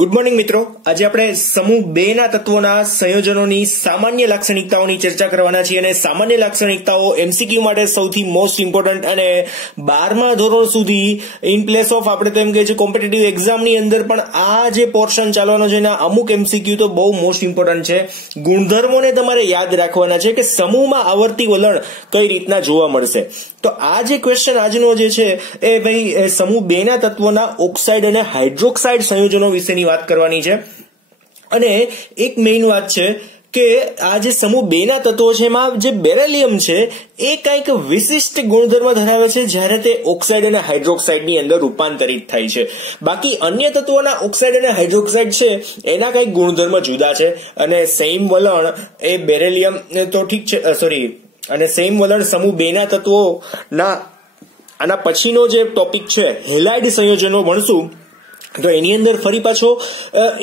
Good morning મિત્રો, આજે આપણે સમૂહ 2 ના તત્વોના સંયોજનોની સામાન્ય લાક્ષણિકતાઓની ચર્ચા કરવાના છીએ અને સામાન્ય લાક્ષણિકતાઓ એમસીક્યુ માટે સૌથી મોસ્ટ ઇમ્પોર્ટન્ટ અને 12મા ધોરણ સુધી ઇન પ્લેસ ઓફ આપણે તો એમ કહીએ છીએ કોમ્પિટિટિવ એક્ઝામની અંદર પણ આ જે પોર્શન ચાલવાનો છે એના અમુક એમસીક્યુ તો બહુ મોસ્ટ ઇમ્પોર્ટન્ટ છે. ગુણધર્મોને તમારે યાદ રાખવાના છે કે સમૂહમાં આવર્તી વલણ કઈ રીતના જોવા મળશે. તો આ જે ક્વેશ્ચન આજનો જે છે એ ભાઈ સમૂહ 2 ના તત્વોના ઓક્સાઇડ અને હાઇડ્રોક્સાઇડ સંયોજનો વિશેની વાત કરવાની છે. અને એક મેઇન વાત છે કે આ જે સમૂહ 2 ના તત્વો છે એમાં જે બેરેલિયમ છે એ કંઈક વિશિષ્ટ ગુણધર્મ ધરાવે છે જ્યારે તે ઓક્સાઇડ અને હાઇડ્રોક્સાઇડની અંદર રૂપાંતરિત થાય છે. બાકી અન્ય તત્વોના ઓક્સાઇડ અને હાઇડ્રોક્સાઇડ છે એના કંઈક ગુણધર્મ જુદા છે અને સેમ વલણ એ બેરેલિયમ તો ઠીક છે અને સેમ વલણ સમૂહ 2 ના તત્વોના આના પછીનો જે ટોપિક છે હેલાઇડ સંયોજનો ભણશું તો એની અંદર ફરી પાછો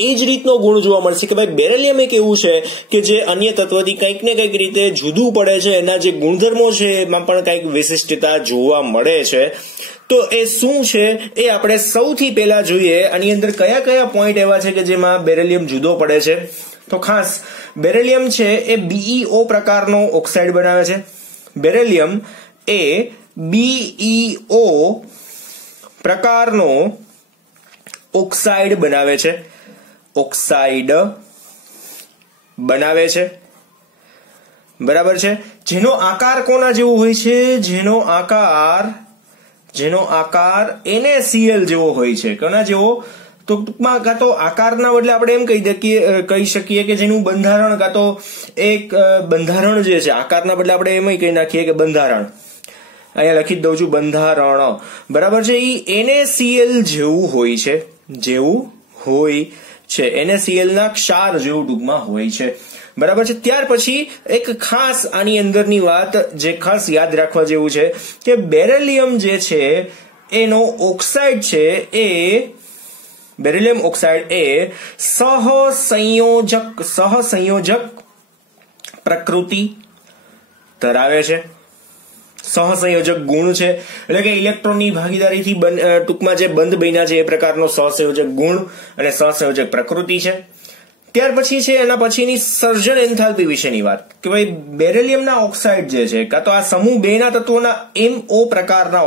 એ જ રીતનો ગુણ જોવા મળશે કે ભાઈ બેરેલિયમ એક એવું છે કે જે અન્ય તત્વથી કંઈક ને કંઈક રીતે જુદું પડે છે, એના જે ગુણધર્મો છે એમાં પણ કંઈક વિશિષ્ટતા જોવા મળે છે. તો એ શું છે એ આપણે સૌથી પહેલા જોઈએ. આની અંદર કયા કયા પોઈન્ટ એવા છે કે જેમાં બેરેલિયમ જુદો પડે છે. તો ખાસ બેરેલિયમ છે એ BeO પ્રકારનો ઓક્સાઇડ બનાવે છે. બેરેલિયમ એ BeO પ્રકારનો ઓક્સાઇડ બનાવે છે. બરાબર છે. જેનો આકાર કોના જેવો હોય છે? જેનો આકાર NaCl જેવો હોય છે. કોના જેવો? તો ટૂંકમાં કાં તો આકારના બદલે આપણે એમ કહી શકીએ કે જેનું બંધારણ કાં તો એક બંધારણ જે છે, આકારના બદલે આપણે એમ કહી નાખીએ કે બંધારણ. અહીંયા લખી દઉં છું બંધારણ. બરાબર છે. એ NaCl જેવું હોય છે. NaCl ના ક્ષાર જેવું ટૂંકમાં હોય છે. બરાબર છે. ત્યાર પછી એક ખાસ આની અંદરની વાત જે ખાસ યાદ રાખવા જેવું છે કે બેરેલિયમ જે છે એનો ઓક્સાઇડ છે એ બેરેલિયમ ઓક્સાઇડ એ સહસંયોજક પ્રકૃતિ ધરાવે છે. સહસંયોજક ગુણ છે એટલે કે ઇલેક્ટ્રોનની ભાગીદારીથી ટૂંકમાં જે બંધ બન્યા છે એ પ્રકારનો સહસંયોજક ગુણ અને સહસંયોજક પ્રકૃતિ છે. ત્યાર પછી છે એના પછીની સર્જન એન્થાલ્પી વિશેની વાત કે ભાઈ બેરેલિયમના ઓક્સાઇડ જે છે કાં તો આ સમૂહ 2 ના તત્વોના MO પ્રકારના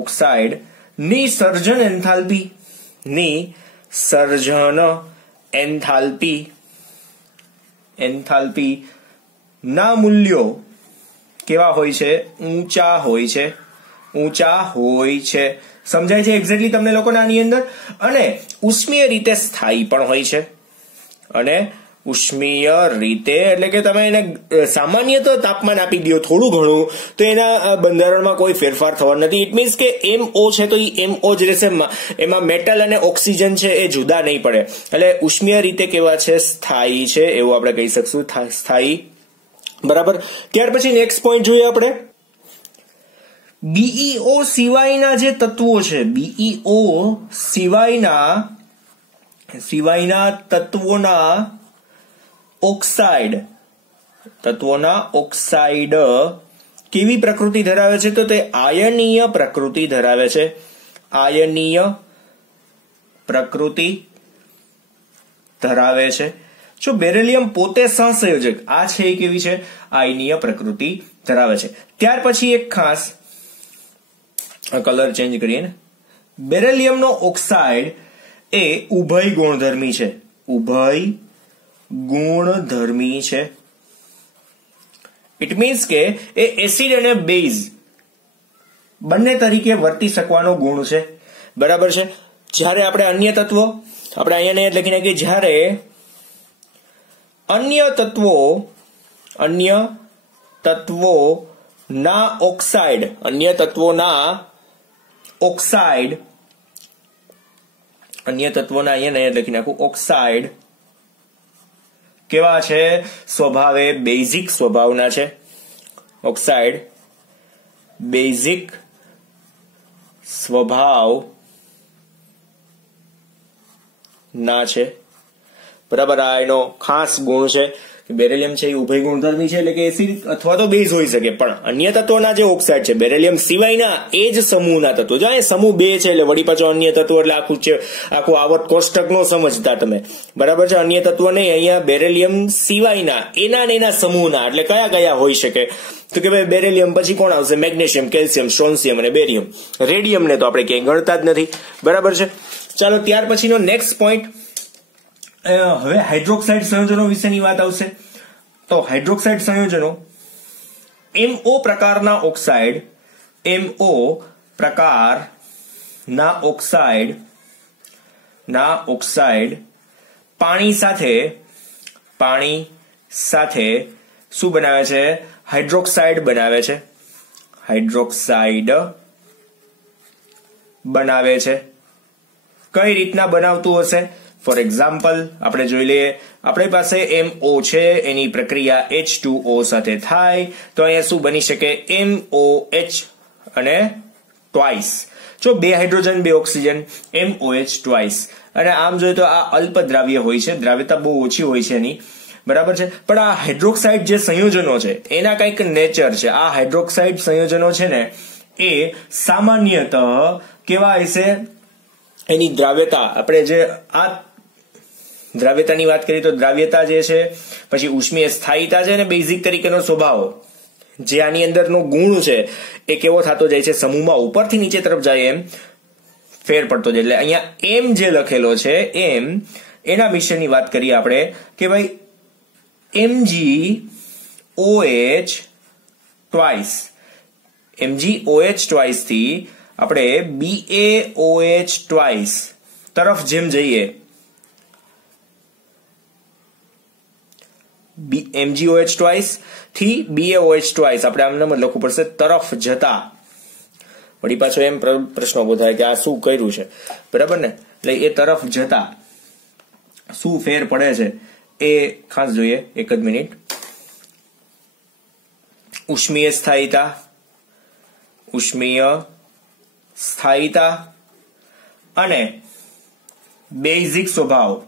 ઓક્સાઇડ ની સર્જન એન્થાલ્પી ના મૂલ્યો કેવા હોય છે? ઊંચા હોય છે. સમજાય છે એક્ઝેક્ટલી તમને લોકોને આની અંદર? અને ઉષ્મીય રીતે સ્થાયી પણ હોય છે. અને ઉષ્મીય રીતે એટલે કે તમે એને સામાન્ય તો તાપમાન આપી દો થોડું ઘણું તો એના બંધારણમાં કોઈ ફેરફાર થવાનો નથી. ઇટ મીન્સ કે MO છે તો એ MO જ રહેશે, એમાં મેટલ અને ઓક્સિજન છે એ જુદા નહીં પડે. એટલે ઉષ્મીય રીતે કેવા છે? સ્થાયી છે એવું આપણે કહી શકશું. સ્થાયી. બરાબર. ત્યાર પછી નેક્સ્ટ પોઈન્ટ જોઈએ આપણે BeO સિવાયના જે તત્વો છે, BeO સિવાયના તત્વોના ઓક્સાઇડ કેવી પ્રકૃતિ ધરાવે છે? તો તે આયનીય પ્રકૃતિ ધરાવે છે. જો બેરેલિયમ પોતે સહસંયોજક આ છે એ કેવી છે? આયનીય પ્રકૃતિ ધરાવે છે. ત્યાર પછી એક ખાસ કલર ચેન્જ કરીએ ને, બેરેલિયમનો ઓક્સાઇડ એ ઉભય ગુણધર્મી છે. ઇટ મીન્સ કે એ એસિડ અને બેઝ બંને તરીકે વર્તી શકવાનો ગુણ છે. બરાબર છે. જ્યારે આપણે અન્ય તત્વો આપણે અહીંયા લખી નાખીએ, જ્યારે અન્ય તત્વોના અહીંયા લખી નાખું ઓક્સાઇડ કેવા છે? સ્વભાવે બેઝિક સ્વભાવના છે. ઓક્સાઇડ બેઝિક સ્વભાવના છે. બરાબર, આ એનો ખાસ ગુણ છે. બેરિલિયમ છે એ ઉભય ગુણધર્મી છે, એટલે કે એસિડ અથવા તો બેઝ હોઈ શકે. પણ અન્ય તત્વોના જે ઓક્સાઇડ છે બેરિલિયમ સિવાયના એ જ સમૂહના તત્વો, જો એ સમૂહ 2 છે એટલે વળી પાછો અન્ય તત્વો એટલે આખું આવર્ત કોષ્ટક નો સમજતા તમે, બરાબર છે. અન્ય તત્વો નહીં, અહીંયા બેરિલિયમ સિવાયના એના સમૂહના, એટલે કયા કયા હોઈ શકે? તો કે ભાઈ બેરિલિયમ પછી કોણ આવશે? મેગ્નેશિયમ, કેલ્શિયમ, સ્ટ્રોન્શિયમ અને બેરિયમ. રેડિયમને તો આપણે ક્યાંય ગણતા જ નથી, બરાબર છે. ચાલો ત્યાર પછીનો નેક્સ્ટ પોઈન્ટ, હવે હાઇડ્રોક્સાઇડ સંયોજનો વિશેની વાત આવશે. તો હાઇડ્રોક્સાઇડ સંયોજનો MO પ્રકારના ઓક્સાઇડ પાણી સાથે શું બનાવે છે? હાઇડ્રોક્સાઇડ બનાવે છે. કઈ રીતના બનાવતું હશે? ફોર એક્ઝામ્પલ આપણે જોઈ લઈએ. આપણી પાસે MO છે, એની પ્રક્રિયા H2O સાથે થાય તો અહીંયા શું બની શકે? MOH અને ટ્વાઇસ. જો 2 હાઇડ્રોજન 2 ઓક્સિજન, MOH ટ્વાઇસ. અને આમ જોઈએ તો આ અલ્પ દ્રાવ્ય હોય છે, દ્રાવ્યતા બહુ ઓછી હોય છે એની, બરાબર છે. પણ આ હાઇડ્રોક્સાઇડ જે સંયોજનો છે એના કંઈક નેચર છે. આ હાઇડ્રોક્સાઇડ સંયોજનો છે ને એ સામાન્યતઃ કેવા હશે? એની દ્રાવ્યતા, આપણે જે આ દ્રાવ્યતાની વાત કરીએ તો દ્રાવ્યતા જે છે, પછી ઉષ્મીય સ્થાયીતા છે, અને બેઝિક તરીકેનો સ્વભાવ, જે આની અંદરનો ગુણ છે એ કેવો થતો જાય છે? સમૂહમાં ઉપરથી નીચે તરફ જાય એમ ફેર પડતો જાય. એટલે અહીંયા એમ જે લખેલો છે એમ, એના વિશેની વાત કરીએ આપણે કે ભાઈ MgOH ટ્વાઇસ થી આપણે BaOH ટ્વાઇસ તરફ જેમ જઈએ, MgOH ટ્વાઇસ થી BaOH ટ્વાઇસ આપણે આમ નંબર લખવું પડશે, તરફ જતા. વળી પાછો એમ પ્રશ્ન ઉભો થાય કે આ શું કર્યું છે, બરાબર ને? એટલે એ તરફ જતા શું ફેર પડે છે એ ખાસ જોઈએ. એક જ મિનિટ. ઉષ્મીય સ્થાયીતા અને બેઝિક સ્વભાવ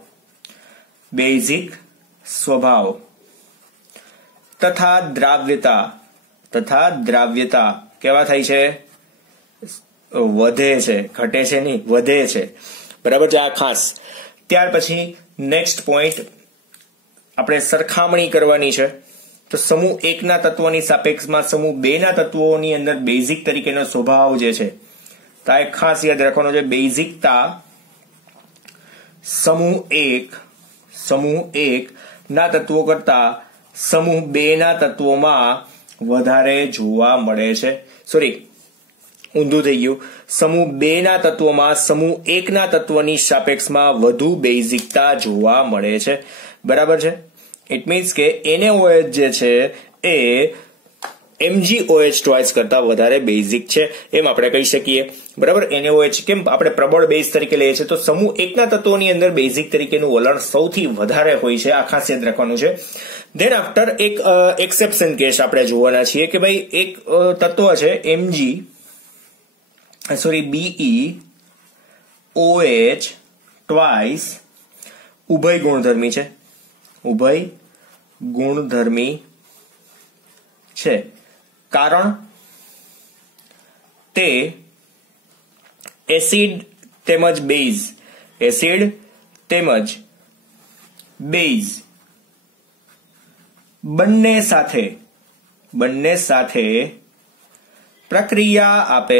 તથા દ્રાવ્યતા કેવા થાય છે? વધે છે, ઘટે છે નહીં, વધે છે, બરાબર છે. આ ખાસ. ત્યાર પછી નેક્સ્ટ પોઈન્ટ આપણે સરખામણી કરવાની છે. તો સમૂહ 1 ના તત્વોની સાપેક્ષમાં સમૂહ 2 ના તત્વોની અંદર બેઝિક તરીકેનો સ્વભાવ જે છે, તો આ ખાસ યાદ રાખવાનો છે. બેઝિકતા સમૂહ 1 ના તત્વો કરતા સમૂહ 2 ના તત્વોમાં વધારે જોવા મળે છે. સોરી, ઊંધું થઈ ગયું. સમૂહ 2 ના તત્વોમાં સમૂહ 1 ના તત્વની સાપેક્ષમાં વધુ બેઝિકતા જોવા મળે છે, બરાબર છે. ઇટ મીન્સ કે NaOH જે છે એ MgOH ટ્વાઇસ કરતા વધારે બેઝિક છે એમ આપણે કહી શકીએ, બરાબર. NaOH કેમ આપણે પ્રબળ બેઝ તરીકે લઈએ છીએ? તો સમૂહ 1 ના તત્વોની અંદર બેઝિક તરીકેનું વલણ સૌથી વધારે હોય છે. આ ખાસ યાદ રાખવાનું છે. ધેન આફ્ટર એક એક્સેપ્શન કેસ આપણે જોવાના છીએ કે ભાઈ એક તત્વ છે BeOH ટ્વાઇસ ઉભય ગુણધર્મી છે. કારણ તે એસિડ તેમજ બેઝ બંને સાથે પ્રક્રિયા આપે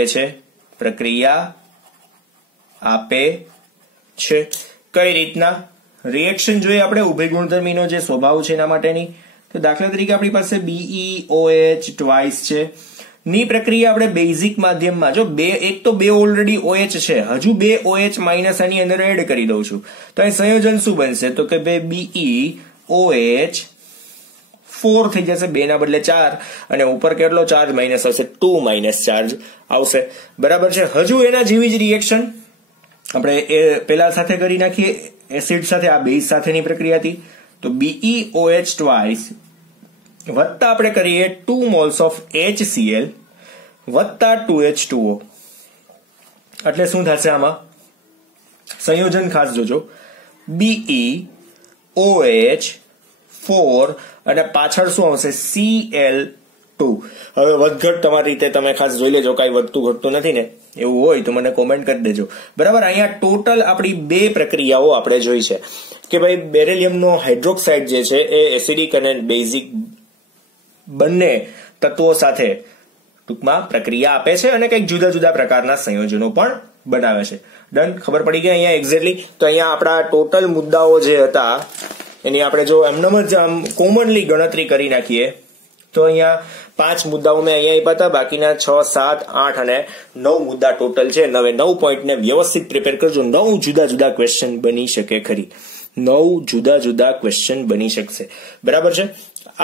છે. કઈ રીતના રિએક્શન જોઈએ આપણે ઉભય ગુણધર્મીનો જે સ્વભાવ છે એના માટેની? તો દાખલા તરીકે આપણી પાસે BeOH ટ્વાઇસ છે ની પ્રક્રિયા આપણે બેઝિક માધ્યમમાં, જો એક તો 2 ઓલરેડી OH છે, હજુ 2 OH માઇનસ આની અંદર એડ કરી દઉં છું, તો અહીં સંયોજન શું બનશે? તો કે BeOH 4 થઈ જશે, 2 ના બદલે 4, અને ઉપર કેટલો ચાર્જ માઇનસ આવશે? 2 માઇનસ ચાર્જ આવશે, બરાબર છે. હજુ એના જેવી જ રિએક્શન આપણે એ પેલા સાથે કરી નાખીએ, એસિડ સાથે, આ બેઝ સાથેની પ્રક્રિયા હતી. તો BeOH ટ્વાઇસ વત્તા આપણે કરીએ 2 મોલ્સ ઓફ HCl વત્તા 2H2O, એટલે શું થશે? આમાં સંયોજન ખાસ જોજો, BeOH COH4 અને પાછળ શું આવશે Cl2. હવે વધઘટ તમારી રીતે તમે ખાસ જોઈ લેજો, કઈ વધતું ઘટતું નથી ને, એવું હોય તો મને કોમેન્ટ કરી દેજો. બરાબર, અહીંયા ટોટલ આપણી 2 પ્રક્રિયાઓ આપણે જોઈ છે કે ભાઈ બેરિલિયમનો હાઇડ્રોક્સાઇડ જે છે એ એસિડિક અને બેઝિક બંને તત્વો સાથે ટૂંકમાં પ્રક્રિયા આપે છે અને કંઈક જુદા જુદા પ્રકારના સંયોજનો પણ બનાવે છે. ડન, ખબર પડી ગઈ અહીંયા એક્ઝેક્ટલી. તો અહીંયા આપણા ટોટલ મુદ્દાઓ જે હતા એની આપણે જો એમનેમ જ આમ કોમનલી ગણતરી કરી નાખીએ તો અહીંયા 5 મુદ્દાઓ મેં અહીંયા આપ્યા હતા, બાકીના 6, 7, 8 અને 9 મુદ્દા ટોટલ છે. 9 પોઈન્ટને વ્યવસ્થિત પ્રિપેર કરજો. 9 જુદા જુદા ક્વેશ્ચન બની શકે ખરી, 9 જુદા જુદા ક્વેશ્ચન બની શકશે. બરાબર છે.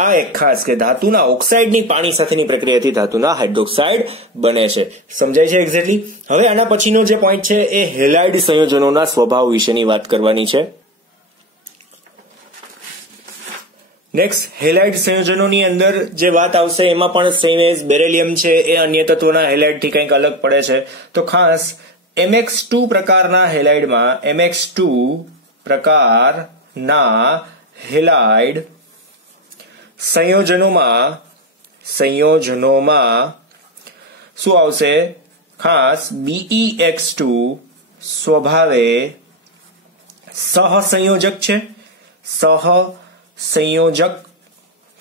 આ એક ખાસ કે ધાતુના ઓક્સાઇડની પાણી સાથેની પ્રક્રિયાથી ધાતુના હાઇડ્રોક્સાઇડ બને છે. સમજાય છે એક્ઝેક્ટલી. હવે આના પછીનો જે પોઈન્ટ છે એ હેલાઇડ સંયોજનોના સ્વભાવ વિશેની વાત કરવાની છે. નેક્સ્ટ, હેલાઇડ સંયોજનોની અંદર જે વાત આવશે એમાં પણ સેમ એઝ બેરિલિયમ છે એ અન્ય તત્વોના હેલાઇડથી કંઈક અલગ પડે છે. તો ખાસ MX2 પ્રકારના હેલાઇડમાં MX2 પ્રકારના હેલાઇડ સંયોજનોમાં શું આવશે? ખાસ BeX2 સ્વભાવે સહસંયોજક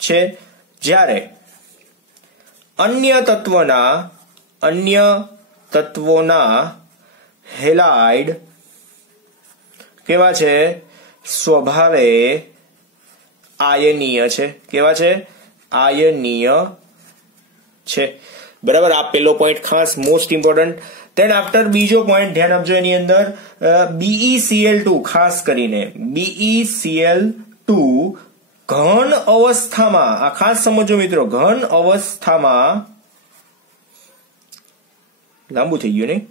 છે, જ્યારે અન્ય તત્વોના હેલાઇડ કેવા છે? સ્વભાવે આયનીય છે. કેવા છે? આયનીય છે. બરાબર, આ પેલો પોઈન્ટ ખાસ મોસ્ટ ઇમ્પોર્ટન્ટ. ધેન આફ્ટર બીજો પોઈન્ટ ધ્યાન આપજો એની અંદર BeCl2, ખાસ કરીને BeCl2 ઘન અવસ્થામાં, આ ખાસ સમજો મિત્રો, ઘન અવસ્થામાં, લાંબુ થઈ ગયું નહીં,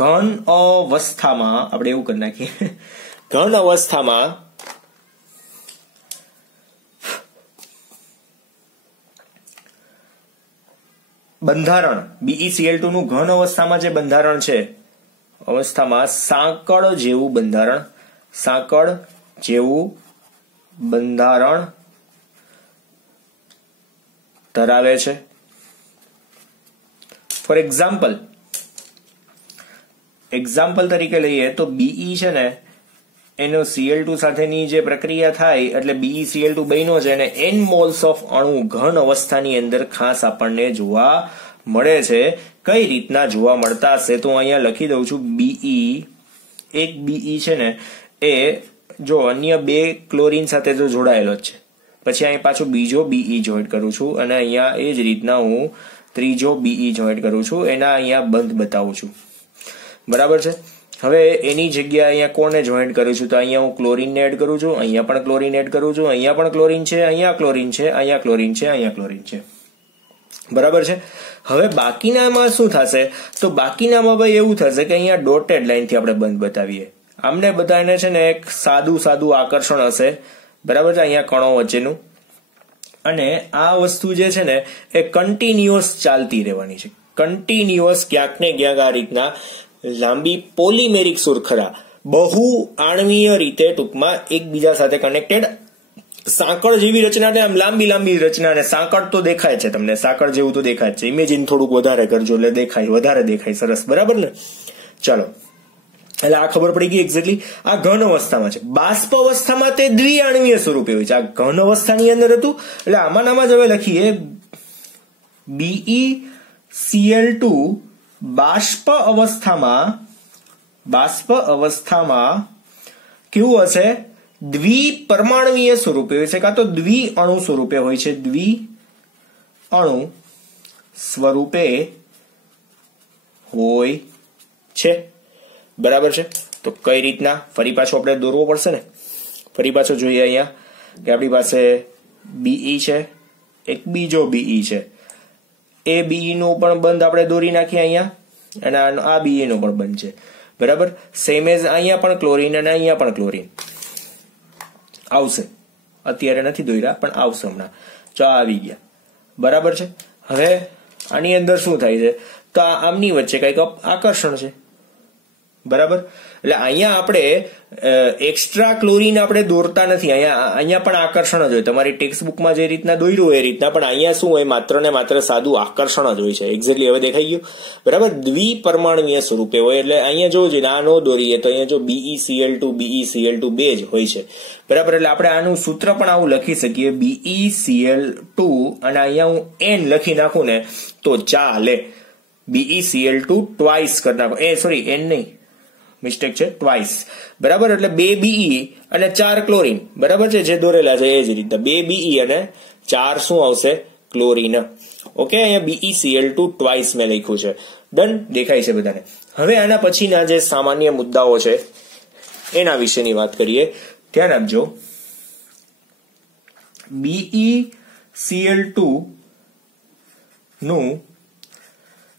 ઘન અવસ્થામાં આપણે એવું કરી નાખીએ, ઘન અવસ્થામાં બંધારણ, BeCl2 નું ઘન અવસ્થામાં જે બંધારણ છે, અવસ્થામાં સાંકળ જેવું બંધારણ ધરાવે છે. ફોર એક્ઝામ્પલ તરીકે લઈએ તો Be છે ને એનો Cl2 સાથેની જે પ્રક્રિયા થાય એટલે BeCl2 બન્યો છે અને n મોલ્સ ઓફ અણુ ઘન અવસ્થાની અંદર ખાસ આપણને જોવા મળે છે. કઈ રીતના જોવા મળતા હશે તો અહીંયા લખી દઉં છું. એક Be છે ને એ જો અન્ય 2 ક્લોરીન સાથે જો જોડાયેલો જ છે, પછી અહીં પાછું બીજો Be જોઈન્ટ કરું છું અને અહીંયા એ જ રીતના હું ત્રીજો Be જોઈન્ટ કરું છું, એના અહીંયા બંધ બતાવું છું. બરાબર છે. હવે એની જગ્યાએ અહીંયા કોને જોઈન્ટ કરું છું તો અહીંયા હું ક્લોરીનને એડ કરું છું, અહીંયા પણ ક્લોરીન એડ કરું છું, અહીંયા પણ ક્લોરીન છે, અહીંયા ક્લોરીન છે, અહીંયા ક્લોરીન છે, અહીંયા ક્લોરીન છે. બરાબર છે. હવે બાકીનામાં શું થશે તો બાકીનામાં ભાઈ એવું થશે કે અહીંયા ડોટેડ લાઈનથી આપણે બંધ બતાવીએ. આમને બધાને છે ને એક સાદું આકર્ષણ હશે. બરાબર છે, અહીંયા કણો વચ્ચેનું. અને આ વસ્તુ જે છે ને એ કન્ટિન્યુઅસ ચાલતી રહેવાની છે. કન્ટિન્યુઅસ ક્યાંક ને ક્યાંક આ રીતના લાંબી પોલિમેરિક સુરખરા બહુ આણવીય રીતે ટૂંકમાં એકબીજા સાથે કનેક્ટેડ સાંકળ જેવી રચના, આમ લાંબી રચના, અને સાંકળ તો દેખાય છે તમને, સાંકળ જેવું તો દેખાય છે. ઇમેજિન થોડુંક વધારે કરજો એટલે વધારે દેખાય. સરસ, બરાબર ને? ચાલો, એટલે આ ખબર પડી ગઈ એક્ઝેક્ટલી. આ ઘન અવસ્થામાં છે. બાષ્પ અવસ્થામાં તે દ્વિઆણવીય સ્વરૂપે હોય છે. આ ઘન અવસ્થાની અંદર હતું એટલે આમાં જ હવે લખીએ BeCl2 બાષ્પ અવસ્થામાં કેવું હશે? દ્વિપરમાણવીય સ્વરૂપે હોય છે, કાં તો દ્વિઅણુ સ્વરૂપે હોય છે. દ્વિઅણુ સ્વરૂપે હોય છે. બરાબર છે. તો કઈ રીતના ફરી પાછો આપણે દોરવો પડશે ને. ફરી પાછો જોઈએ અહીંયા કે આપણી પાસે Be છે, એક બીજો Be છે. એ Be નો પણ બંધ આપણે દોરી નાખીએ અહીંયા, અને આ Be નો પણ બંધ છે. બરાબર, સેમ એઝ અહીંયા પણ ક્લોરીન અને અહીંયા પણ ક્લોરીન આવશે. અત્યારે નથી દોર્યા પણ આવશે હમણાં. જો આવી ગયા. બરાબર છે. હવે આની અંદર શું થાય છે તો આમની વચ્ચે કઈક આકર્ષણ છે. બરાબર. એટલે અહીંયા આપણે એક્સ્ટ્રા ક્લોરીન આપણે દોરતા નથી. અહીંયા પણ આકર્ષણ જ હોય. તમારી ટેક્સ્ટ બુકમાં જે રીતના દોર્યું હોય એ રીતના, પણ અહીંયા શું હોય, માત્ર ને માત્ર સાદું આકર્ષણ જ હોય છે. એક્ઝેક્ટલી હવે દેખાઈ ગયું, બરાબર. દ્વિપરમાણુય સ્વરૂપે હોય. એટલે અહીંયા જો આ નો દોરીએ તો અહીંયા જો BeCl2 BeCl2 બે જ હોય છે, બરાબર. એટલે આપણે આનું સૂત્ર પણ આવું લખી શકીએ, BeCl2 અને અહીંયા હું N લખી નાખું ને તો ચાલે. BeCl2 ટ્વાઇસ કરી નાખો, સોરી N નહીં, મિસ્ટેક છે, ટ્વાઇસ, બરાબર. એટલે 2 Be અને 4 ક્લોરીન, બરાબર છે, જે દોરેલા છે એ જ રીતે 2 Be અને 4 શું આવશે, ક્લોરીન. ઓકે, અહીંયા BeCl2 ટ્વાઇસ મેં લખ્યું છે. ડન, દેખાય છે બધાને. હવે આના પછીના જે સામાન્ય મુદ્દાઓ છે એના વિશેની વાત કરીએ. ધ્યાન આપજો, BeCl2 નું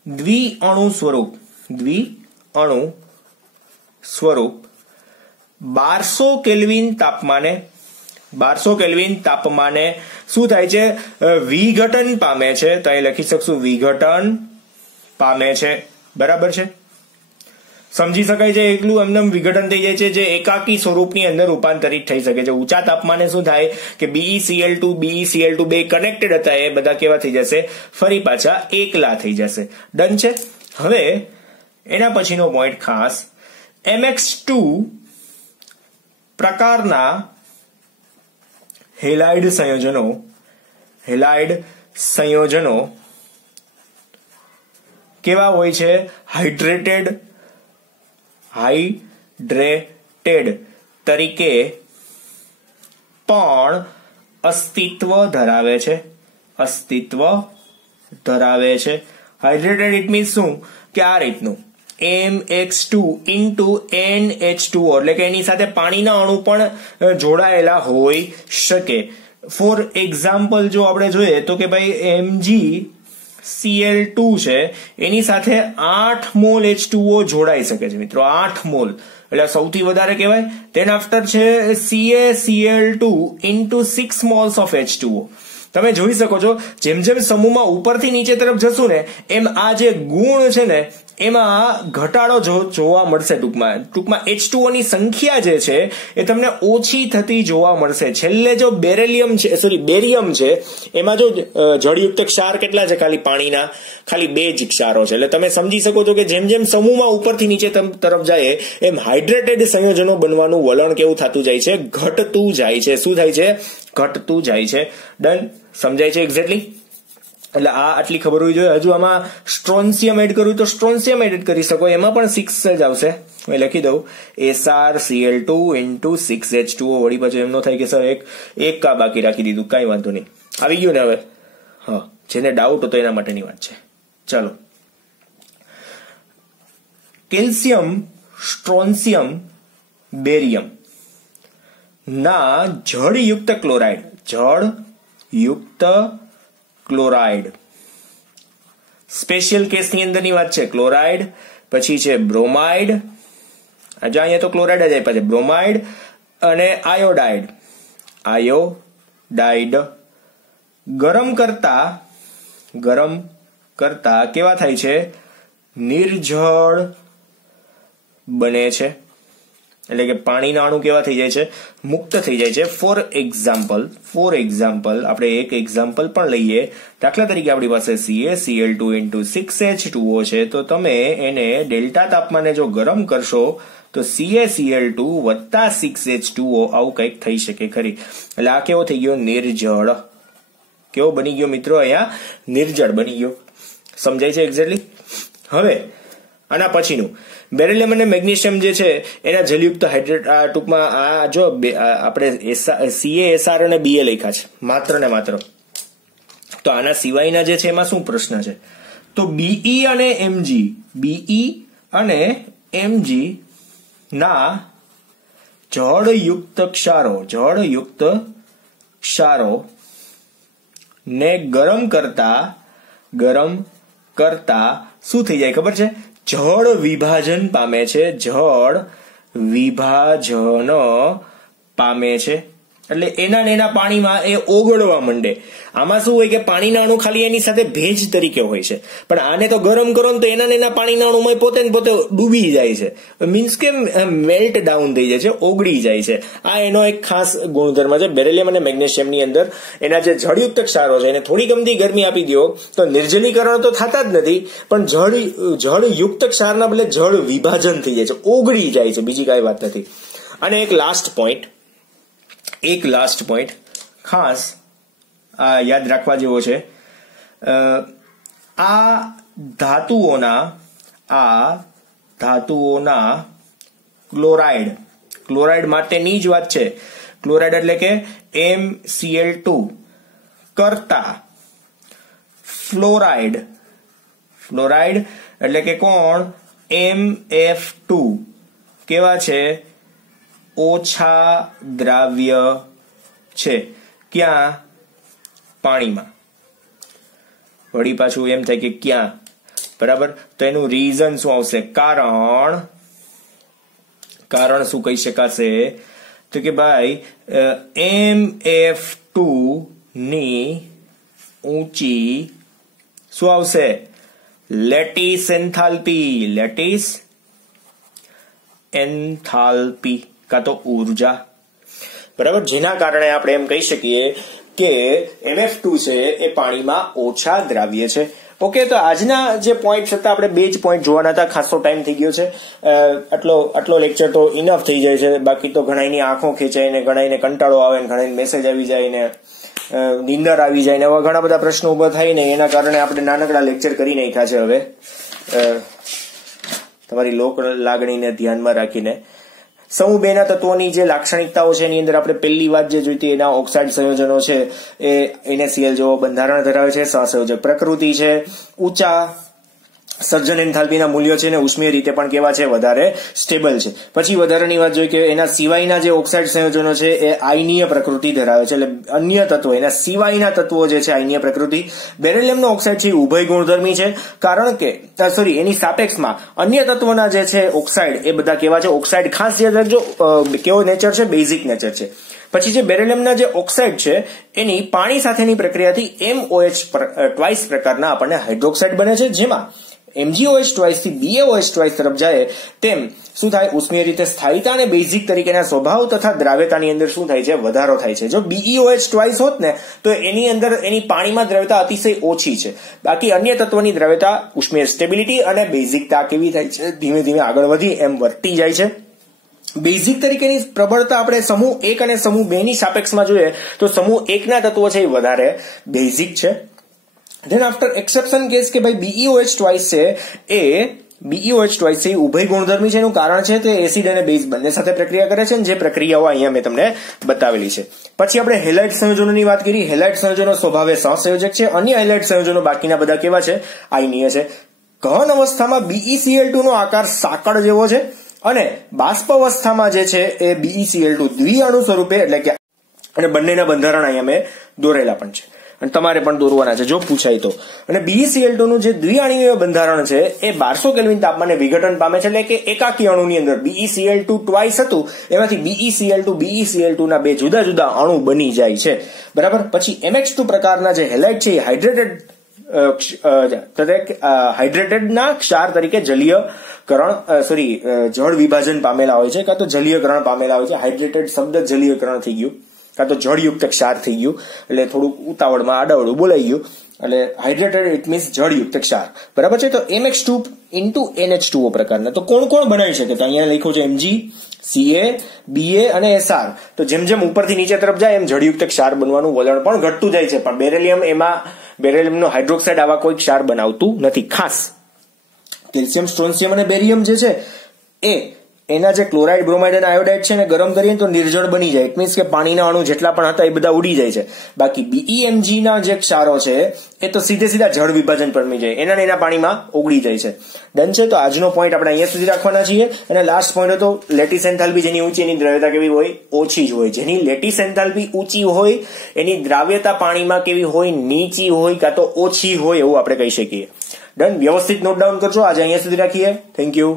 દ્વિઅણુ સ્વરૂપ 1200 કેલ્વિન તાપમાને શું થાય છે, વિઘટન પામે છે. તો અહીં લખી શકશું વિઘટન પામે છે, બરાબર છે. સમજી શકાય છે, એકલું એમનેમ વિઘટન થઈ જાય છે, જે એકાકી સ્વરૂપની અંદર રૂપાંતરિત થઈ શકે છે. ઊંચા તાપમાને શું થાય કે BeCl2 બે કનેક્ટેડ હતા એ બધા કેવા થઈ જશે, ફરી પાછા એકલા થઈ જશે. ડન છે. હવે એના પછીનો પોઈન્ટ ખાસ, MX2 પ્રકારના હેલાઇડ સંયોજનો કેવા હોય છે, હાઇડ્રેટેડ તરીકે પણ અસ્તિત્વ ધરાવે છે. હાઇડ્રેટેડ ઇટ મીન્સ શું કે આ રીતનું MX2 into NH2O, એટલે કે એની સાથે પાણીના અણુ પણ જોડાયેલા હોઈ શકે. ફોર એક્ઝામ્પલ જો આપણે જોઈએ તો કે ભાઈ MgCl2 છે, એની સાથે 8 મોલ H2O જોડાઈ શકે છે મિત્રો, 8 મોલ, એટલે સૌથી વધારે કહેવાય. ધેન આફ્ટર છે CaCl2 into 6 moles of H2O. તમે જોઈ શકો છો, જેમ જેમ સમૂહમાં ઉપરથી નીચે તરફ જશું ને એમ આ જે ગુણ છે ને એમાં ઘટાડો જોવા મળશે. ટૂંકમાં H2O ની સંખ્યા જે છે એ તમને ઓછી થતી જોવા મળશે. છેલ્લે જો બેરિયમ છે એમાં જો જળયુક્ત ક્ષાર કેટલા છે, ખાલી પાણીના ખાલી 2 જ ક્ષારો છે. એટલે તમે સમજી શકો છો કે જેમ જેમ સમૂહમાં ઉપરથી નીચે તરફ જાય એમ હાઇડ્રેટેડ સંયોજનો બનવાનું વલણ કેવું થતું જાય છે, ઘટતું જાય છે. શું થાય છે, ઘટતું જાય છે. ડન, સમજાય છે એક્ઝેક્ટલી. એટલે આ આટલી ખબર હોવી જોઈએ. હજુ આમાં સ્ટ્રોન્સિયમ એડ કરવું તો સ્ટ્રોન્સિયમ એડ કરી શકો, એમાં પણ 6 જ આવશે. હું લખી દઉં SrCl2 into 6H2O. વળી પાછું એમ ન થાય કે સર એક કા બાકી રાખી દીધું, કાંઈ વાંધો નહીં, આવી ગયું ને હવે. હા, જેને ડાઉટ હતો એના માટેની વાત છે. ચાલો, કેલ્શિયમ, સ્ટ્રોન્સિયમ, બેરિયમ ના જળયુક્ત ક્લોરાઇડ સ્પેશિયલ કેસની અંદરની વાત છે. ક્લોરાઇડ પછી છે બ્રોમાઇડ, અહીંયા તો ક્લોરાઇડ જ આપ્યા છે, બ્રોમાઇડ અને આયોડાઇડ ગરમ કરતા કેવા થાય છે, નિર્જળ બને છે. એટલે કે પાણીના અણુ કેવા થઈ જાય છે, મુક્ત થઈ જાય છે. ફોર એક્ઝામ્પલ આપણે એક એક્ઝામ્પલ પણ લઈએ. દાખલા તરીકે આપણી પાસે CaCl2 into 6H2O છે, તો તમે એને ડેલ્ટા તાપમાને જો ગરમ કરશો તો CaCl2 વત્તા 6H2O આવું કંઈક થઈ શકે ખરી. એટલે આ કેવો થઈ ગયો, નિર્જળ. કેવો બની ગયો મિત્રો, અહીંયા નિર્જળ બની ગયો. સમજાય છે એક્ઝેક્ટલી. હવે આના પછીનું બેરિલિયમ અને મેગ્નેશિયમ જે છે એના જલયુક્ત હાઇડ્રેટ, ટૂંકમાં આ જો આપણે CaSr અને Ba લખ્યા છે માત્ર ને માત્ર. તો આના સિવાયના જે છે એમાં શું પ્રશ્ન છે, તો Be અને Mg ના જળયુક્ત ક્ષારો ને ગરમ કરતા શું થઈ જાય ખબર છે, જળ વિભાજન પામે છે. એટલે એના પાણીમાં એ ઓગળવા માંડે. આમાં શું હોય કે પાણીના અણુ ખાલી એની સાથે ભેજ તરીકે હોય છે, પણ આને તો ગરમ કરો ને તો એના પાણીના અણુમાં પોતે ડૂબી જાય છે, મીન્સ કે મેલ્ટ ડાઉન થઈ જાય છે, ઓગળી જાય છે. આ એનો એક ખાસ ગુણધર્મ છે. બેરિલિયમ અને મેગ્નેશિયમની અંદર એના જે જળયુક્ત ક્ષારો છે એને થોડી ગમતી ગરમી આપી દો તો નિર્જલીકરણ તો થતા જ નથી, પણ જળયુક્ત ક્ષારના બદલે જળ વિભાજન થઈ જાય છે, ઓગળી જાય છે, બીજી કાંઈ વાત નથી. અને એક લાસ્ટ પોઈન્ટ ખાસ આ યાદ રાખવા જેવો છે. આ ધાતુઓના ક્લોરાઇડ માટેની જ વાત છે. ક્લોરાઇડ એટલે કે MCl2 કરતા ફ્લોરાઇડ એટલે કે કોણ MF2 કેવા છે? ઓછા દ્રાવ્ય છે. ક્યાં? પાણીમાં. વળી પાછું એમ થાય કે ક્યાં, બરાબર? તો એનું રીઝન શું આવશે? કારણ શું કહી શકાશે? તો કે ભાઈ MF2 ની ઊંચી શું આવશે? લેટિસ એન્થાલ્પી કાં તો ઉર્જા, બરાબર? જેના કારણે આપણે એમ કહી શકીએ કે MF2 છે એ પાણીમાં ઓછા દ્રાવ્ય છે. ઓકે, તો આજના જે પોઈન્ટ હતા આપણે 2 જ પોઈન્ટ જોવાના હતા. ખાસો ટાઈમ થઈ ગયો છે, આટલો લેક્ચર તો ઇનફ થઈ જાય છે. બાકી તો ઘણાની આંખો ખેંચાય ને, ઘણાને કંટાળો આવે ને, ઘણાને મેસેજ આવી જાય ને, નીંદર આવી જાય ને, એવા ઘણા બધા પ્રશ્નો ઉભા થાય ને, એના કારણે આપણે નાનકડા લેક્ચર કરી નાખ્યા છે. હવે તમારી લોક લાગણીને ધ્યાનમાં રાખીને સમૂહ 2 ના તત્વોની જે લાક્ષણિકતાઓ છે એની અંદર આપણે પહેલી વાત જે જોઈતી એના ઓક્સાઇડ સંયોજનો છે એ NaCl જેવો બંધારણ ધરાવે છે, સહસંયોજક પ્રકૃતિ છે, ઊંચા સર્જન એન્થાલ્પીના મૂલ્યો છે, અને ઉષ્મીય રીતે પણ કેવા છે? વધારે સ્ટેબલ છે. પછી વધારાની વાત જોઈએ કે એના સિવાયના જે ઓક્સાઇડ સંયોજનો છે એ આયનીય પ્રકૃતિ ધરાવે છે, એટલે અન્ય તત્વો એના સિવાયના તત્વો જે છે આયનીય પ્રકૃતિ. બેરિલિયમનો ઓક્સાઇડ છે એ ઉભય ગુણધર્મી છે, કારણ કે એની સાપેક્ષમાં અન્ય તત્વોના જે છે ઓક્સાઇડ એ બધા કેવા છે? ઓક્સાઇડ. ખાસ યાદ રાખજો કેવો નેચર છે? બેઝિક નેચર છે. પછી જે બેરિલિયમના જે ઓક્સાઇડ છે એની પાણી સાથેની પ્રક્રિયાથી MOH2 પ્રકારના આપણને હાઇડ્રોક્સાઇડ બને છે, જેમાં MgOH2 થી BaOH2 તરફ જાય તેમ શું થાય? ઉષ્મીય રીતે સ્થાયીતા અને બેઝિક તરીકેના સ્વભાવ તથા દ્રાવ્યતાની અંદર શું થાય છે? વધારો થાય છે. જો BeOH2 હોત ને તો એની અંદર એની પાણીમાં દ્રવ્યતા અતિશય ઓછી છે. બાકી અન્ય તત્વોની દ્રવ્યતા, ઉષ્મીય સ્ટેબિલિટી અને બેઝિકતા કેવી થાય છે? ધીમે ધીમે આગળ વધી એમ વધતી જાય છે. બેઝિક તરીકેની પ્રબળતા આપણે સમૂહ 1 અને સમૂહ 2 ની સાપેક્ષમાં જોઈએ તો સમૂહ 1 ના તત્વો છે એ વધારે બેઝિક છે. ધેન આફ્ટર એક્સેપ્શન કેસ કે ભાઈ BeOH2 છે એ ઉભય ગુણધર્મી છે. એનું કારણ છે તે એસિડ અને બેઝ બંને સાથે પ્રક્રિયા કરે છે, જે પ્રક્રિયાઓ અહીંયા મેં તમને બતાવેલી છે. પછી આપણે હેલાઇડ સંયોજનોની વાત કરી. હેલાઇડ સંયોજનો સ્વભાવે સહસંયોજક છે. અન્ય હેલાઇડ સંયોજનો બાકીના બધા કેવા છે? આયનીય છે. ઘન અવસ્થામાં BeCl2 નો આકાર સાંકળ જેવો છે, અને બાષ્પ અવસ્થામાં જે છે એ BeCl2 દ્વિઅણુ સ્વરૂપે, એટલે કે અને બંનેના બંધારણ અહીંયા મેં દોરેલા પણ છે અને તમારે પણ દોરવાના છે જો પૂછાય તો. અને BeCl2 નું જે દ્વિઆણ્વીય બંધારણ છે એ 1200 કેલ્વિન તાપમાને વિઘટન પામે છે, એટલે કે એકાકી અણુની અંદર BeCl2 ટ્વાઇસ હતું એમાંથી BeCl2 ના 2 જુદા જુદા અણુ બની જાય છે, બરાબર. પછી MX2 પ્રકારના જે હેલાઇડ છે એ હાઇડ્રેટેડના ક્ષાર તરીકે જળ વિભાજન પામેલા હોય છે, કાં તો જલીયકરણ પામેલા હોય છે. હાઇડ્રેટેડ શબ્દ જલીયકરણ થઈ ગયું, કાં તો જળયુક્ત ક્ષાર થઈ ગયું, એટલે થોડુંક ઉતાવળમાં આડાવડું બોલાઈ ગયું. એટલે હાઇડ્રેટેડ ઇટ મીન્સ જળયુક્ત ક્ષાર, બરાબર છે. તો MX2 into NH2O પ્રકારના તો કોણ કોણ બનાવી શકે? તો અહીંયા લખ્યું છે Mg, Ca, Ba અને Sr. તો જેમ જેમ ઉપરથી નીચે તરફ જાય એમ જળયુક્ત ક્ષાર બનવાનું વલણ પણ ઘટતું જાય છે, પણ બેરિલિયમનો હાઇડ્રોક્સાઇડ આવા કોઈ ક્ષાર બનાવતું નથી. ખાસ કેલ્શિયમ, સ્ટ્રોન્શિયમ અને બેરિયમ જે છે એ એના જે ક્લોરાઇડ, બ્રોમાઇડ અને આયોડાઇડ છે ને ગરમ કરીએ તો નિર્જળ બની જાય. ઇટ મીન્સ કે પાણીના અણુ જેટલા પણ હતા એ બધા ઉડી જાય છે. બાકી BeMg ના જે ક્ષારો છે એ તો સીધા જળ વિભાજન પામી જાય, એના પાણીમાં ઓગળી જાય છે. ડન છે. તો આજનો પોઈન્ટ આપણે અહીંયા સુધી રાખવાના છીએ. અને લાસ્ટ પોઈન્ટ હતો લેટિસ એન્થાલ્પી, જેની ઊંચી એની દ્રાવ્યતા કેવી હોય? ઓછી જ હોય. જેની લેટિસ એન્થાલ્પી ઊંચી હોય એની દ્રાવ્યતા પાણીમાં કેવી હોય? નીચી હોય કાં તો ઓછી હોય એવું આપણે કહી શકીએ. ડન. વ્યવસ્થિત નોટ ડાઉન કરજો. આજે અહીંયા સુધી રાખીએ. Thank you.